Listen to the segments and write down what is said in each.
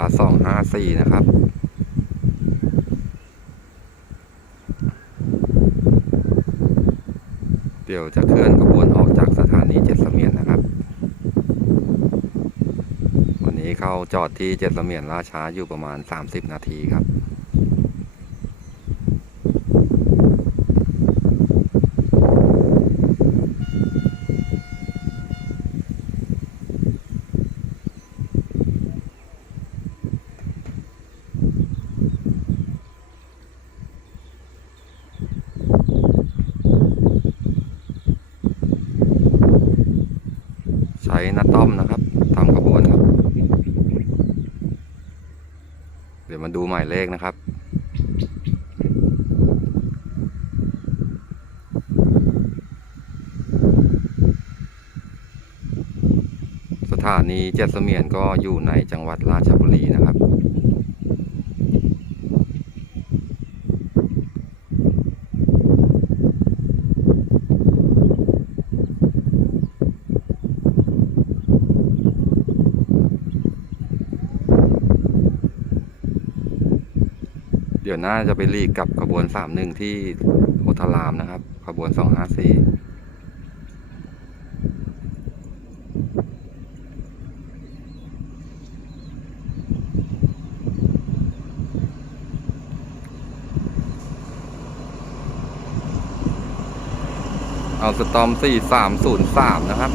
าสองห้าสี่นะครับ เดี๋ยวจะเคลื่อนขบวนออกจากสถานีเจ็ดเสมียนนะครับ วันนี้เข้าจอดที่เจ็ดเสมียนล่าช้าอยู่ประมาณ 30 นาทีครับ ช้น้าต้อมนะครับทำขบวนครับ เดี๋ยวมาดูหมายเลขนะครับสถานีเจ็ดเสมียนก็อยู่ในจังหวัดราชบุรีนะครับ เดี๋ยวน่าจะไปรีกกับขบวนสามหนึ่งที่โพธารามนะครับ ขบวนสองห้าสี่เอาสตอมสี่สามศูนย์สามนะครับ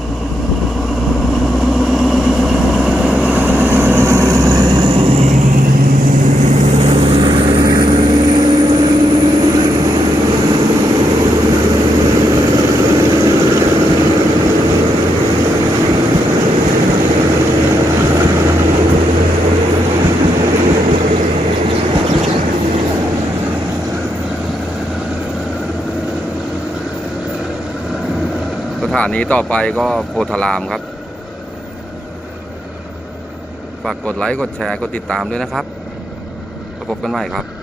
ถานีต่อไปก็โพธารามครับ ฝากกดไลค์ กดแชร์ กดติดตามด้วยนะครับพบกันใหม่ครับ